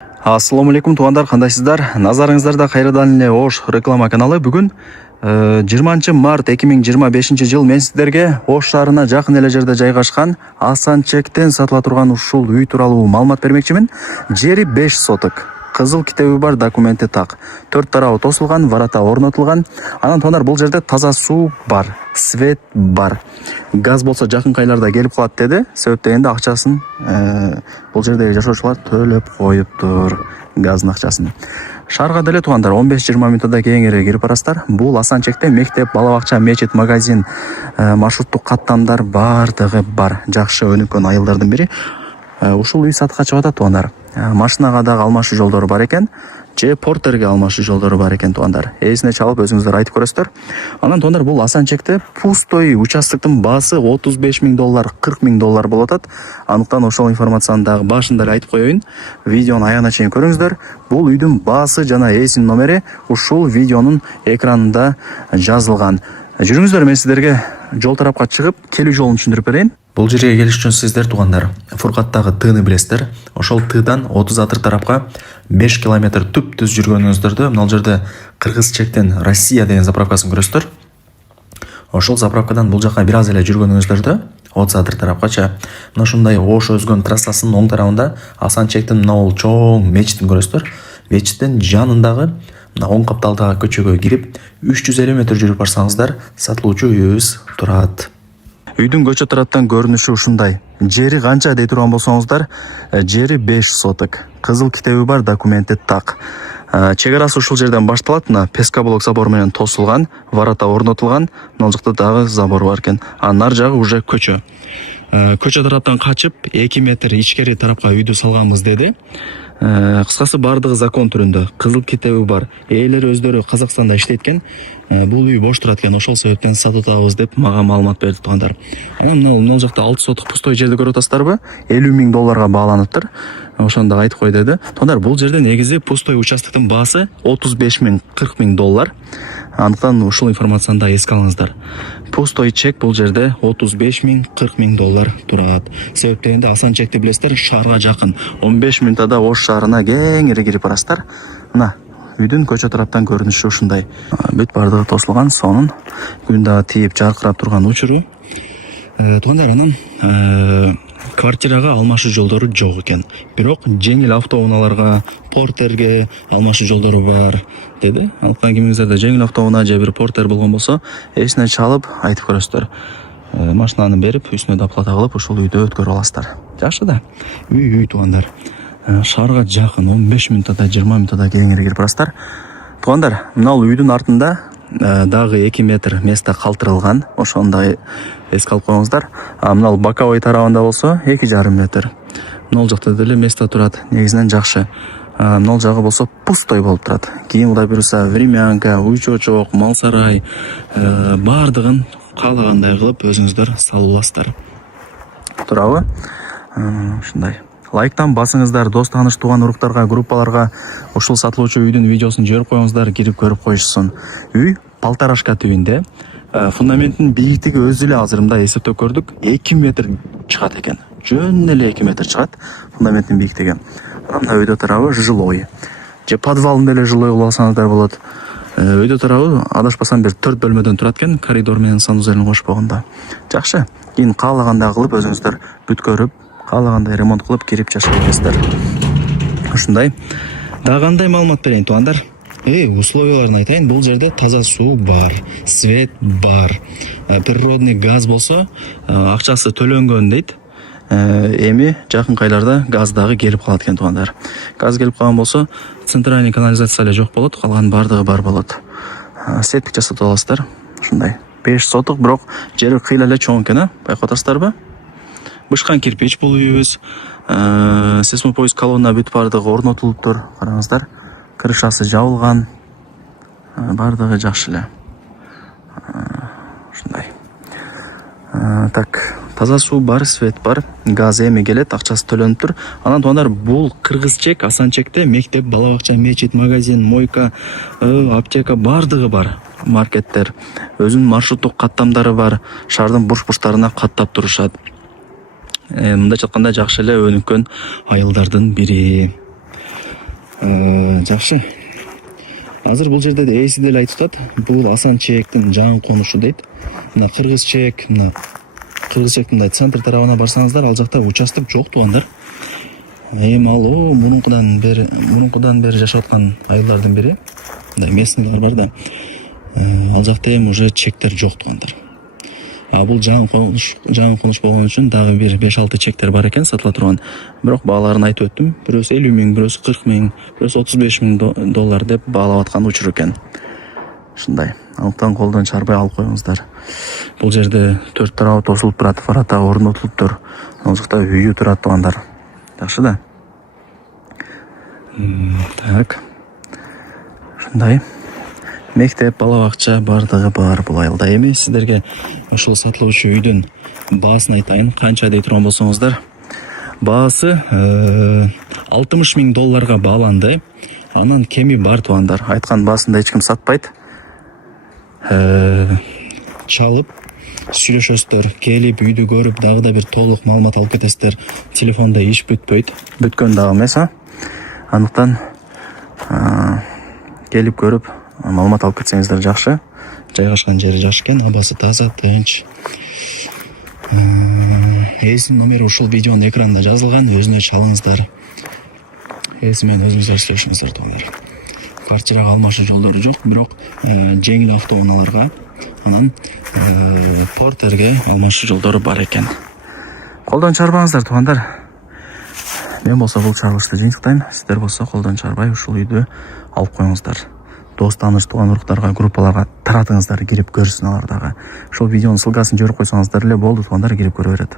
Ассаламу алейкум туугандар, кандайсыздар? Назарыңыздарда кайрадан эле Ош реклама каналы. Бүгүн 20 март 2025 жыл мен сиздерге Ош шаарына жакын эле жерде жайгашкан Асанчектен сатыла турган ушул үй тууралуу маалымат бермекчимин. Жери 5 соток. Кызыл китеби бар, документи так. 4 тарабы тосулган, варата орнотулган. Анан туугандар, бул жерде таза суу бар, свет бар. Газ болсо жакын айларда келип калат деди. Себеп дегенде акчасын бул жердеги жашоочулар төлөп коюптур, газдын акчасын. Шаарга деле туугандар 15-20 мүнөттө кеңири кирип барасыздар. Бул Асанчекте мектеп, бала бакча, мечит, магазин, маршруттук каттамдар бардыгы бар. Жакшы өнүккөн айылдардын бири. Ушул үй сатыкка чыгып атат туугандар. Машинага дагы алмашуу жолдору бар экен, же портерге алмашуу жолдору бар экен туугандар. Эсине чалып өзүңүздөр айтып көрөсүздөр. Анан туугандар, бул Асанчекте пустой участоктун баасы $35,000, $40,000 болуп атат. Андыктан ошол информацияны дагы башында эле айтып коеюн. Видеону аягына чейин көрүңүздөр. Бул үйдүн баасы жана эсинин номери ушул видеонун экранында жазылган. Жүрүңүздөр, мен сиздерге жол тарапка чыгып, келүү жолун түшүндүрүп берейин. Бул жерге келиш үчүн сиздер туугандар Фуркаттагы тыны билесиздер. Ошол тыдан 30 атыр тарапка 5 километр түп-түз жүргөнүңүздөрдө мына жерде Кыргыз чектен Россия деген заправкасын көрөсүздөр. Ошол заправкадан бул жака бир аз эле жүргөнүңүздөрдө 30 атыр тарапкача мына ушундай Ош өзгөн трассасынын оң тарабында Асанчектин мына чоң мечитин көрөсүздөр. Мечиттин жанындагы мына оң капталдагы көчөгө кирип 350 метр жүрүп барсаңыздар сатылуучу үйүбүз турат. Үйдүн көчө тараптан көрүнүшү ушундай. Жери канча дей турган болсоңуздар, жери 5 соток. Кызыл китеби бар, документи так. Чек арасы ушул жерден башталат. Мына пескоблок забор менен тосулган, варата орнотулган. Мына жакта дагы забор бар экен. Нар жагы уже көчө. Көчө тараптан качып 2 метр ичкери тарапка үйдү салганбыз деди. Кыскасы бардыгы закон түрүндө. Кызыл китеби бар. Ээлери өздөрү Казакстанда иштейт. Бул үй бош турат экен, ошол себептен сатып атабыз деп мага маалымат берди туугандар. Анан мына жакта 6 соток пустой жерди көрүп атасыздарбы? $50,000 бааланыптыр. Ошондо айтып кой деди. Туугандар, бул жерде негизи пустой участоктун баасы $35,000, $40,000. Андыктан ушул информацияны да эске алыңыздар. Пустой чек бул жерде $35,000, $40,000 турат. Себеп дегенде Асанчекти билесиздер, шаарга жакын. 15 мүнөттө Ош шаарына кеңири кирип барасыздар. Мына үйдүн көчө тараптан көрүнүшү ушундай. Бүт бардыгы тосулган, сонун күн дагы тийип жаркырап турган учуру. Туугандар, анан квартирага алмашуу жолдору жок экен. Бирок жеңил автоунааларга, портерге алмашуу жолдору бар деди. Андыктан кимиңиздерде жеңил автоунаа же бир портер болгон болсо, эсине чалып айтып көрөсүздөр. Машинаны берип, үстүнө доплата кылып, ушул үйдү өткөрүп аласыздар. Жакшы да. Үй туугандар. Шаарга жакын 15 мүнөттө, 20 мүнөттө кеңири кирип барасыздар. Туугандар, мына үйдүн артында дагы 2 метр место калтырылган. Ошондой эске алып коюңуздар. Мына боковой тарабында болсо 2,5 метр. Мына жакта деле место турат. Негизинен жакшы. Мына жагы болсо пустой болуп турат. Кийин Кудай буйруса времянка, уй-чочок, мал сарай бардыгын каалагандай кылып өзүңүздөр салып аласыздар. Турабы? Ушундай. Лайктан басыңыздар, дос тааныш тууган уруктарга, группаларга ушул сатылуучу үйдүн видеосун жиберип коюңуздар, кирип көрүп коюшсун. Үй полторашка түбүндө. Фундаментин бийиктиги өзү эле азырымда эсептеп көрдүк, 2 метр чыгат экен. Жөн эле 2 метр чыгат фундаментин бийиктиги. Мына үйдө тарабы жилой. Же подвалында эле жилой кылып алсаңыздар болот. Үйдө тарабы адашпасам бир 4 бөлмөдөн турат экен, коридор менен санузелин кошуп койгондо. Жакшы. Кийин каалагандай кылып өзүңүздөр бүткөрүп, каалагандай ремонт кылып кирип жашай бересиздер. Ушундай. Дагы кандай маалымат берейин туугандар? Условияларын айтайын. Бул жерде таза суу бар, свет бар. Природный газ болсо, акчасы төлөнгөн дейт. Эми жакын айларда газ дагы келип калат экен туугандар. Газ келип калган болсо, центральный канализация эле жок болот, калган бардыгы бар болот. Септик жасатып аласыздар. Ушундай. 5 соток, бирок жери кыйла эле чоң экен, байкап атасыздарбы? Бышкан кирпич бул үйүбүз. Сейсмопоиск колонна бүт бардыгы орнотулуптур. Караңыздар. Крышасы жабылган. Бардыгы жакшы эле. Ушундай. Так, таза суу бар, свет бар, газ эми келет, акчасы төлөнүп тур. Анан туугандар, бул Кыргыз чек, Асанчекте мектеп, бала бакча, мечит, магазин, мойка, аптека бардыгы бар. Маркеттер, өзүнүн маршруттук каттамдары бар. Шаардын бурч-бурчтарына каттап турушат. Мындайча айтканда жакшы эле өнүккөн айылдардын бири. Жакшы. Азыр бул жерде эси деле айтып атат. Бул Асан Чээктин жаңы конушу дейт. Мына Кыргыз Чеек, Кыргыз-Чеектин центр тарабына барсаңыздар, ал жакта участок жок туугандар. Эми ал мурункудан бери жашап аткан айылдардын бири. Местныйлар бар да. Ал жакта эми уже чектер жок туугандар. Бул жаңы конуш болгон үчүн дагы бир 5-6 чектер бар экен сатыла турган. Бирок бааларын айтып өттүм. Бирөөсү 50 миң, бирөөсү 40 миң, бирөөсү 35 миң доллар деп баалап аткан учур экен. Ушундай. Андыктан колдон чарбай алып коюңуздар. Бул жерде 4 тарабы тосулуп турат, фарата орнотулуптур. Ал жакта үйү турат туугандар. Жакшы да. Так. Ушундай. Мектеп, бала бакча бардыгы бар бул айылда. Эми сиздерге ушул сатылуучу үйдүн баасын айтайын. Канча дей турган болсоңуздар. Баасы 60 миң долларга бааланды. Анан кеми бар туугандар. Айткан баасында эч ким сатпайт. Чалып сүйлөшөсүздөр, келип үйдү көрүп дагы да бир толук маалымат алып кетесиздер. Телефонда иш бүтпөйт. Бүткөн дагы эмес, Андыктан келип көрүп маалымат алып кетсеңиздер жакшы. Жайгашкан жери жакшы экен, абасы таза, тынч. Эсинин номери ушул видеонун экранында жазылган, өзүнө чалыңыздар. Эси менен өзүңүздөр сүйлөшүңүздөр туугандар. Квартирага алмашуу жолдору жок, бирок жеңил автоунааларга, анан портерге алмашуу жолдору бар экен. Колдон чарбаңыздар туугандар. Мен болсо бул чагылышты жыйынтыктайм. Сиздер болсо колдон чарбай ушул үйдү алып коюңуздар. Дос тааныш тууган уруктарга, группаларга таратыңыздар, кирип көрсүн алар дагы. Ушул видеонун ссылкасын жиберип койсоңуздар эле болду туугандар, кирип көрө берет.